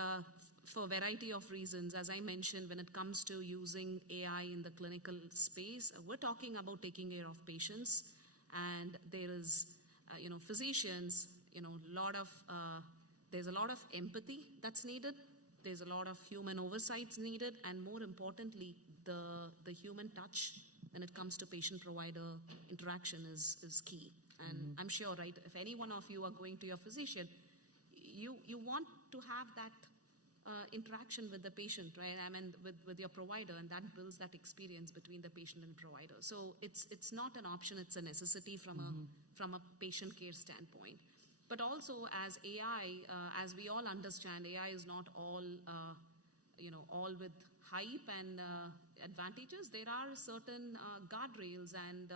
for a variety of reasons, as I mentioned, when it comes to using AI in the clinical space, we're talking about taking care of patients, and there is, physicians, there's a lot of empathy that's needed, there's a lot of human oversights needed, and more importantly, the human touch when it comes to patient-provider interaction is key. And I'm sure, right, if any one of you are going to your physician, you want to have that interaction with the patient, right? I mean, with your provider, and that builds that experience between the patient and provider. So it's not an option; it's a necessity from a patient care standpoint. But also, as AI, as we all understand, AI is not all all with hype and advantages. There are certain guardrails and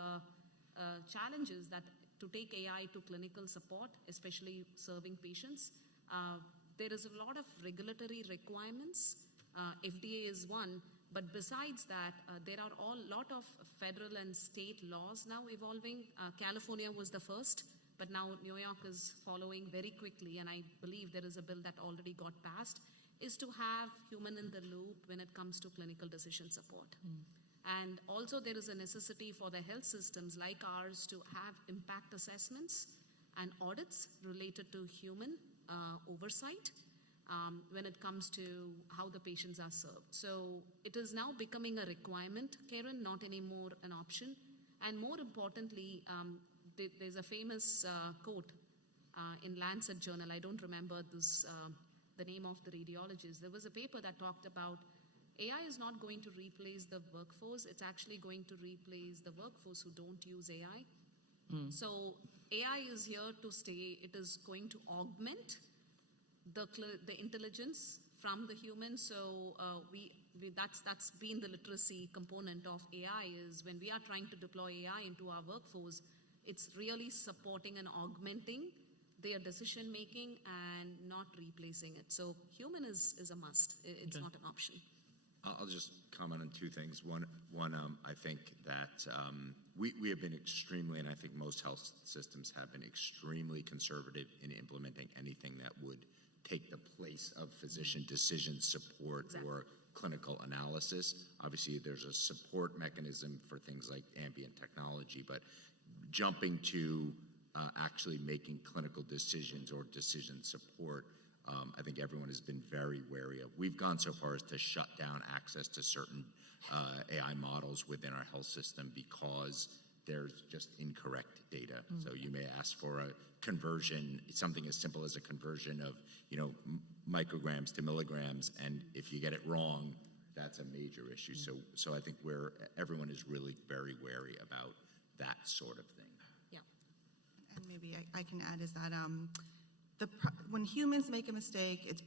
challenges that to take AI to clinical support, especially serving patients. There is a lot of regulatory requirements. FDA is one, but besides that, there are a lot of federal and state laws now evolving. California was the first, but now New York is following very quickly, and I believe there is a bill that already got passed, is to have human in the loop when it comes to clinical decision support. And also there is a necessity for the health systems like ours to have impact assessments and audits related to human oversight when it comes to how the patients are served. So it is now becoming a requirement, Karen, not anymore an option. And more importantly, there's a famous quote in Lancet Journal. I don't remember this, the name of the radiologist. There was a paper that talked about AI is not going to replace the workforce. It's actually going to replace the workforce who don't use AI. So AI is here to stay. It is going to augment the intelligence from the human. So that's been the literacy component of AI, is when we are trying to deploy AI into our workforce, it's really supporting and augmenting their decision making and not replacing it. So human is a must. It's not an option. I'll just comment on two things. One, I think that we have been extremely, and I think most health systems have been extremely conservative in implementing anything that would take the place of physician decision support or clinical analysis. Obviously, there's a support mechanism for things like ambient technology, but jumping to actually making clinical decisions or decision support, I think everyone has been very wary of. We've gone so far as to shut down access to certain AI models within our health system because there's just incorrect data. So you may ask for a conversion, something as simple as a conversion of micrograms to milligrams, and if you get it wrong, that's a major issue. So I think everyone is really very wary about that sort of thing. Yeah. And maybe I can add is that when humans make a mistake, it's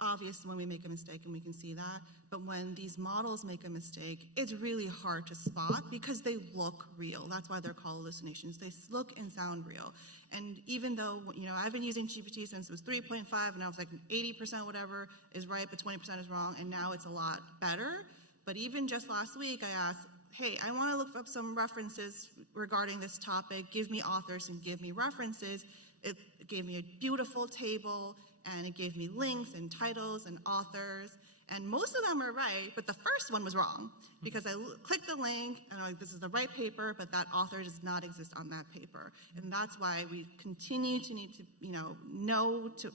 obvious when we make a mistake and we can see that. But when these models make a mistake, it's really hard to spot because they look real. That's why they're called hallucinations. They look and sound real. And even though, I've been using GPT since it was 3.5, and I was like 80% whatever is right, but 20% is wrong, and now it's a lot better. But even just last week, I asked, hey, I want to look up some references regarding this topic. Give me authors and give me references. It gave me a beautiful table, and it gave me links and titles and authors, and most of them are right, but the first one was wrong because I clicked the link and I'm like, this is the right paper, but that author does not exist on that paper. And that's why we continue to need to, know to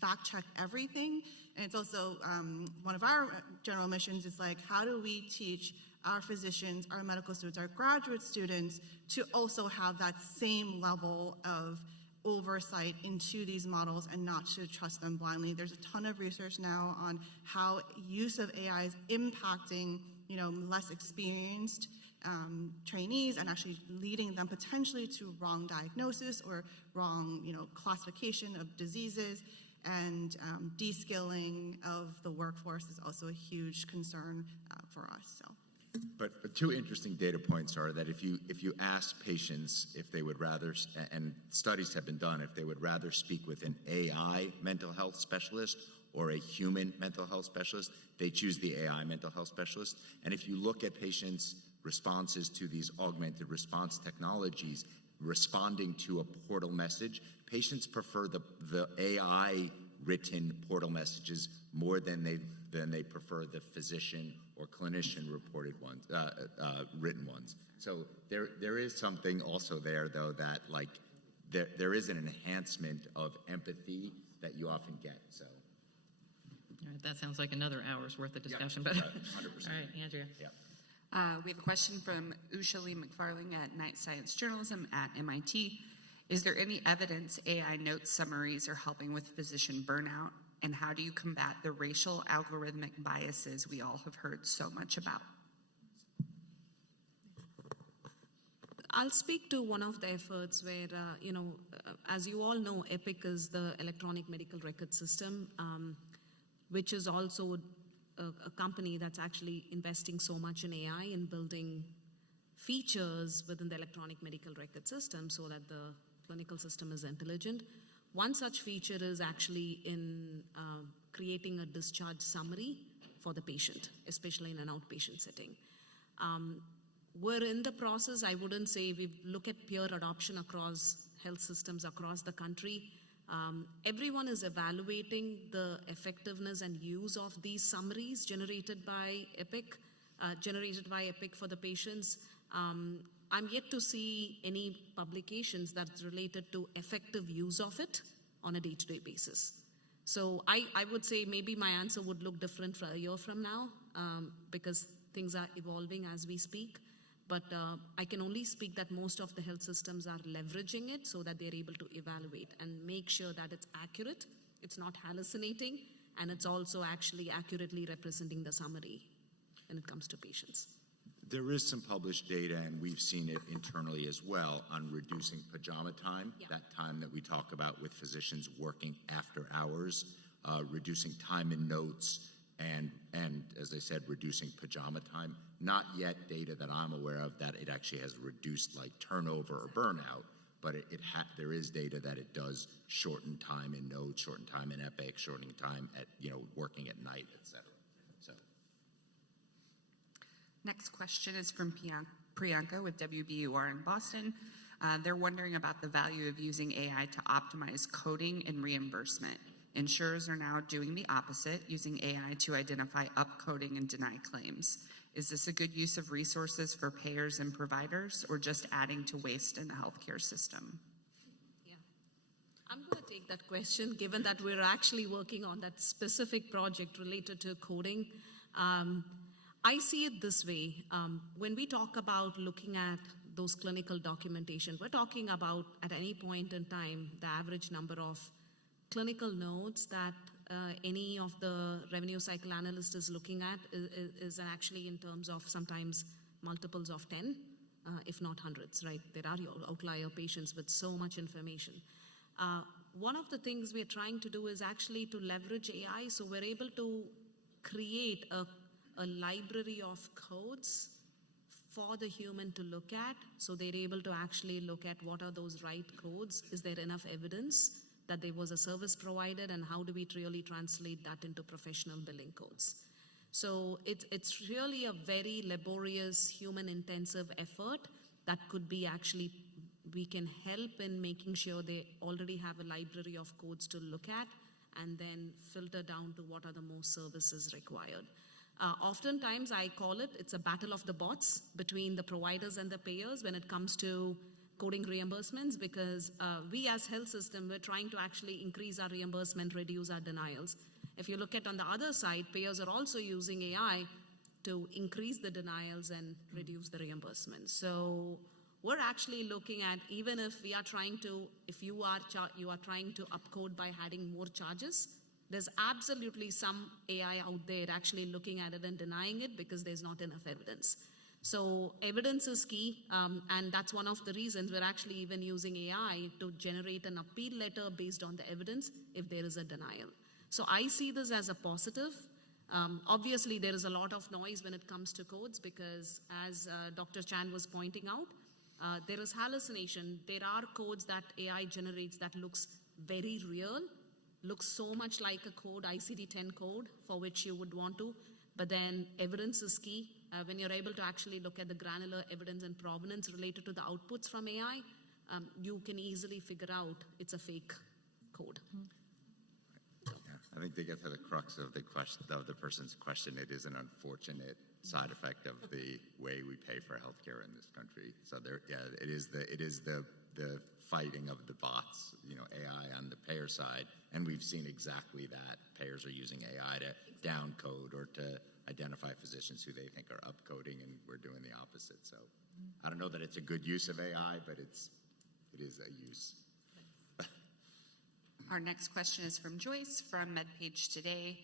fact check everything. And it's also one of our general missions is like, how do we teach our physicians, our medical students, our graduate students to also have that same level of oversight into these models and not to trust them blindly. There's a ton of research now on how use of AI is impacting, less experienced trainees and actually leading them potentially to wrong diagnosis or wrong, classification of diseases. And de-skilling of the workforce is also a huge concern for us. So. But two interesting data points are that if you ask patients if they would rather, and studies have been done, if they would rather speak with an AI mental health specialist or a human mental health specialist, they choose the AI mental health specialist. And if you look at patients' responses to these augmented response technologies, responding to a portal message, patients prefer the AI written portal messages more than they prefer the physician or clinician reported ones, written ones. So there is something also there, though, that like there is an enhancement of empathy that you often get. So. All right, that sounds like another hour's worth of discussion, but 100%. all right, Andrea. Yeah. We have a question from Usha Lee McFarling at Night Science Journalism at MIT. Is there any evidence AI note summaries are helping with physician burnout? And how do you combat the racial algorithmic biases we all have heard so much about? I'll speak to one of the efforts where, as you all know, EPIC is the electronic medical record system, which is also a company that's actually investing so much in AI and building features within the electronic medical record system so that the clinical system is intelligent. One such feature is actually in creating a discharge summary for the patient, especially in an outpatient setting. We're in the process. I wouldn't say we look at peer adoption across health systems across the country. Everyone is evaluating the effectiveness and use of these summaries generated by EPIC for the patients. I'm yet to see any publications that's related to effective use of it on a day-to-day basis. So I would say maybe my answer would look different for a year from now because things are evolving as we speak. But I can only speak that most of the health systems are leveraging it so that they're able to evaluate and make sure that it's accurate, it's not hallucinating, and it's also actually accurately representing the summary when it comes to patients. There is some published data, and we've seen it internally as well, on reducing pajama time, that time that we talk about with physicians working after hours, reducing time in notes, and as I said, reducing pajama time. Not yet data that I'm aware of that it actually has reduced like turnover or burnout, but there is data that it does shorten time in notes, shorten time in Epic, shortening time at working at night, etc. So. Next question is from Priyanka with WBUR in Boston. They're wondering about the value of using AI to optimize coding and reimbursement. Insurers are now doing the opposite, using AI to identify upcoding and deny claims. Is this a good use of resources for payers and providers, or just adding to waste in the healthcare system? Yeah, I'm going to take that question, given that we're actually working on that specific project related to coding. I see it this way. When we talk about looking at those clinical documentation, we're talking about at any point in time, the average number of clinical notes that any of the revenue cycle analyst is looking at is actually in terms of sometimes multiples of 10, if not hundreds, right? There are outlier patients with so much information. One of the things we're trying to do is actually to leverage AI, so we're able to create a library of codes for the human to look at, so they're able to actually look at what are those right codes, is there enough evidence that there was a service provided, and how do we really translate that into professional billing codes. So it's really a very laborious, human-intensive effort that could be actually, we can help in making sure they already have a library of codes to look at and then filter down to what are the most services required. Oftentimes I call it's a battle of the bots between the providers and the payers when it comes to coding reimbursements, because we as health system, we're trying to actually increase our reimbursement, reduce our denials. If you look at on the other side, payers are also using AI to increase the denials and reduce the reimbursement. So we're actually looking at, even if we are trying to, if you are trying to upcode by adding more charges, there's absolutely some AI out there actually looking at it and denying it because there's not enough evidence. So evidence is key, and that's one of the reasons we're actually even using AI to generate an appeal letter based on the evidence if there is a denial. So I see this as a positive. Obviously, there is a lot of noise when it comes to codes because, as Dr. Chan was pointing out, there is hallucination. There are codes that AI generates that looks very real, looks so much like a code, ICD-10 code, for which you would want to. But then evidence is key. When you're able to actually look at the granular evidence and provenance related to the outputs from AI, you can easily figure out it's a fake code. Yeah, I think they get to the crux of the question of the person's question. It is an unfortunate side effect of the way we pay for healthcare in this country. So there, yeah, it is the fighting of the bots, AI on the payer side, and we've seen exactly that. Payers are using AI to down code or to identify physicians who they think are upcoding, and we're doing the opposite. So I don't know that it's a good use of AI, but it is a use. Our next question is from Joyce from MedPage Today.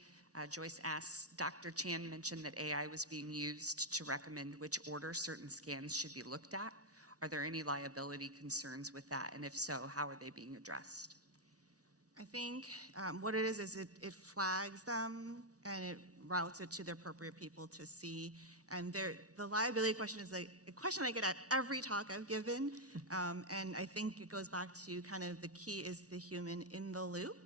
Joyce asks, Dr. Chan mentioned that AI was being used to recommend which order certain scans should be looked at. Are there any liability concerns with that? And if so, how are they being addressed? I think what it is it flags them and it routes it to the appropriate people to see. And the liability question is like a question I get at every talk I've given. And I think it goes back to kind of the key is the human in the loop.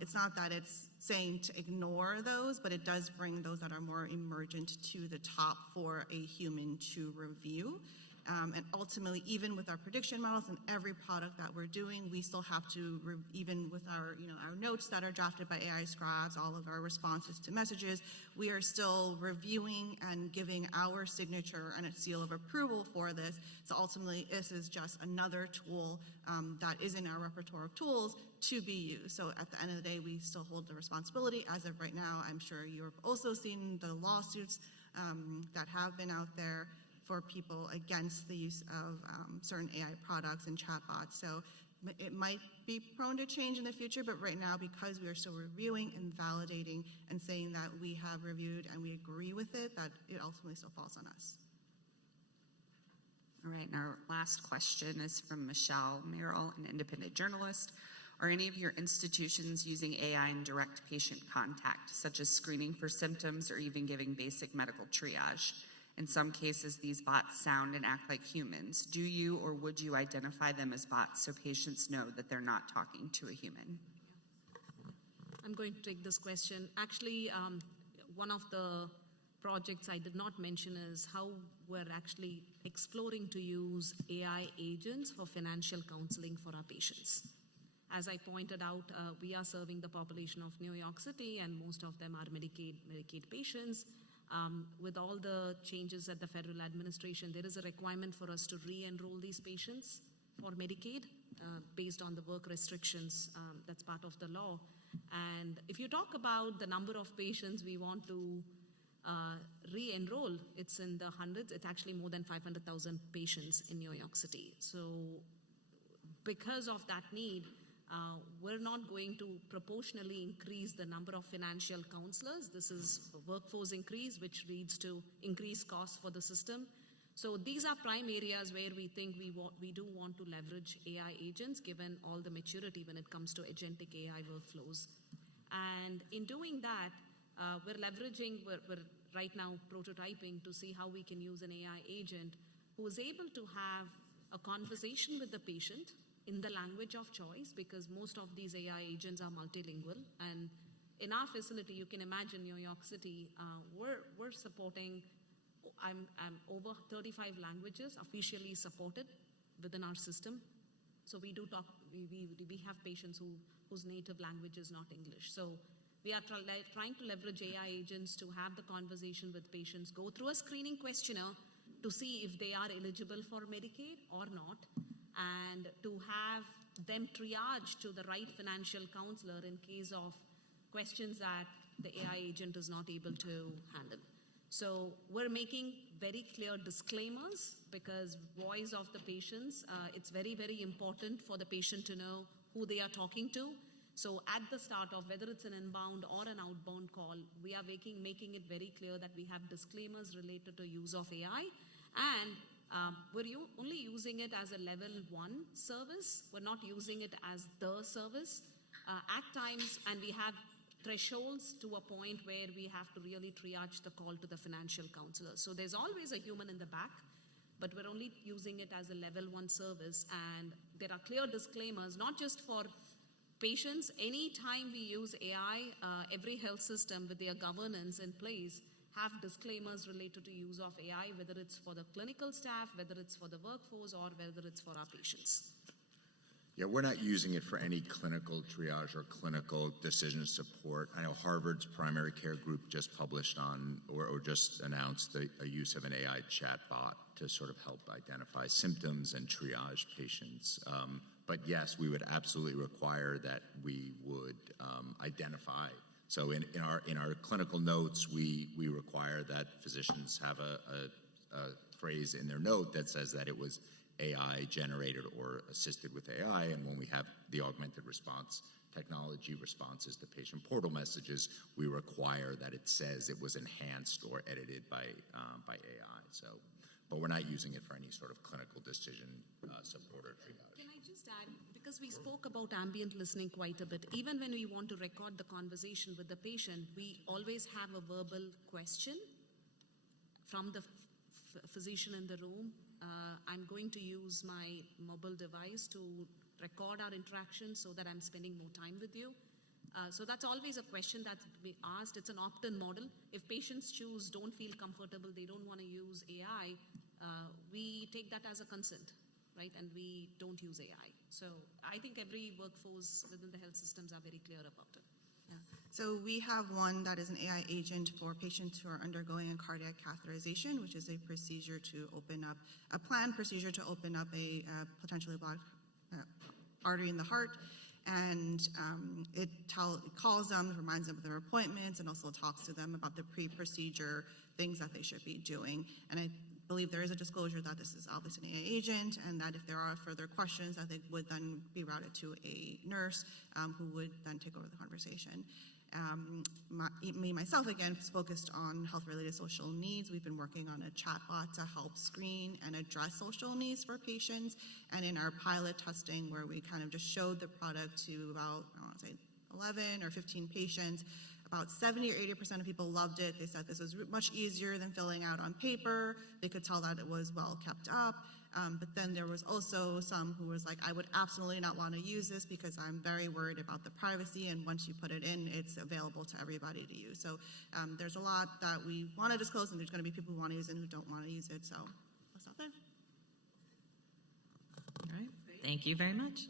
It's not that it's saying to ignore those, but it does bring those that are more emergent to the top for a human to review. And ultimately, even with our prediction models and every product that we're doing, we still have to, even with our notes that are drafted by AI scribes, all of our responses to messages, we are still reviewing and giving our signature and a seal of approval for this. So ultimately, this is just another tool that is in our repertoire of tools to be used. So at the end of the day, we still hold the responsibility. As of right now, I'm sure you've also seen the lawsuits that have been out there for people against the use of certain AI products and chatbots. So it might be prone to change in the future, but right now, because we are still reviewing and validating and saying that we have reviewed and we agree with it, that it ultimately still falls on us. All right, and our last question is from Michelle Merrill, an independent journalist. Are any of your institutions using AI in direct patient contact, such as screening for symptoms or even giving basic medical triage? In some cases, these bots sound and act like humans. Do you or would you identify them as bots so patients know that they're not talking to a human? I'm going to take this question. Actually, one of the projects I did not mention is how we're actually exploring to use AI agents for financial counseling for our patients. As I pointed out, we are serving the population of New York City, and most of them are Medicaid patients. With all the changes at the federal administration, there is a requirement for us to re-enroll these patients for Medicaid based on the work restrictions. That's part of the law. And if you talk about the number of patients we want to re-enroll, it's in the hundreds. It's actually more than 500,000 patients in New York City. So because of that need, we're not going to proportionally increase the number of financial counselors. This is a workforce increase, which leads to increased costs for the system. So these are prime areas where we think we do want to leverage AI agents, given all the maturity when it comes to agentic AI workflows. And in doing that, we're right now prototyping to see how we can use an AI agent who is able to have a conversation with the patient in the language of choice, because most of these AI agents are multilingual. And in our facility, you can imagine New York City, we're supporting, I'm over 35 languages officially supported within our system. So we do talk, we have patients whose native language is not English. So we are trying to leverage AI agents to have the conversation with patients, go through a screening questionnaire to see if they are eligible for Medicaid or not, and to have them triage to the right financial counselor in case of questions that the AI agent is not able to handle. So we're making very clear disclaimers, because voice of the patients, it's very, very important for the patient to know who they are talking to. So at the start of whether it's an inbound or an outbound call, we are making it very clear that we have disclaimers related to use of AI. And we're only using it as a level 1 service. We're not using it as the service. At times, and we have thresholds to a point where we have to really triage the call to the financial counselor. So there's always a human in the back, but we're only using it as a level 1 service. And there are clear disclaimers, not just for patients. Anytime we use AI, every health system with their governance in place have disclaimers related to use of AI, whether it's for the clinical staff, whether it's for the workforce, or whether it's for our patients. Yeah, we're not using it for any clinical triage or clinical decision support. I know Harvard's primary care group just published on, or just announced a use of an AI chatbot to sort of help identify symptoms and triage patients. But yes, we would absolutely require that we would identify. So in our clinical notes, we require that physicians have a phrase in their note that says that it was AI generated or assisted with AI, and when we have the augmented response technology responses to patient portal messages, we require that it says it was enhanced or edited by AI. So, but we're not using it for any sort of clinical decision support or triage. Can I just add, because we spoke about ambient listening quite a bit, even when we want to record the conversation with the patient, we always have a verbal question from the physician in the room. I'm going to use my mobile device to record our interaction so that I'm spending more time with you. So that's always a question that's been asked. It's an opt-in model. If patients choose, don't feel comfortable, they don't want to use AI, we take that as a consent, right? And we don't use AI. So I think every workforce within the health systems are very clear about it. Yeah. So we have one that is an AI agent for patients who are undergoing a cardiac catheterization, which is a procedure to open up, a planned procedure to open up a potentially blocked artery in the heart. And it calls them, reminds them of their appointments, and also talks to them about the pre-procedure things that they should be doing. And I believe there is a disclosure that this is obviously an AI agent, and that if there are further questions, that they would then be routed to a nurse who would then take over the conversation. Myself, again, is focused on health-related social needs. We've been working on a chatbot to help screen and address social needs for patients. And in our pilot testing, where we kind of just showed the product to about, I want to say, 11 or 15 patients, about 70 or 80% of people loved it. They said this was much easier than filling out on paper. They could tell that it was well kept up. But then there was also some who was like, I would absolutely not want to use this because I'm very worried about the privacy, and once you put it in, it's available to everybody to use. So there's a lot that we want to disclose, and there's going to be people who want to use it and who don't want to use it. So I'll stop there. All right. Thank you very much.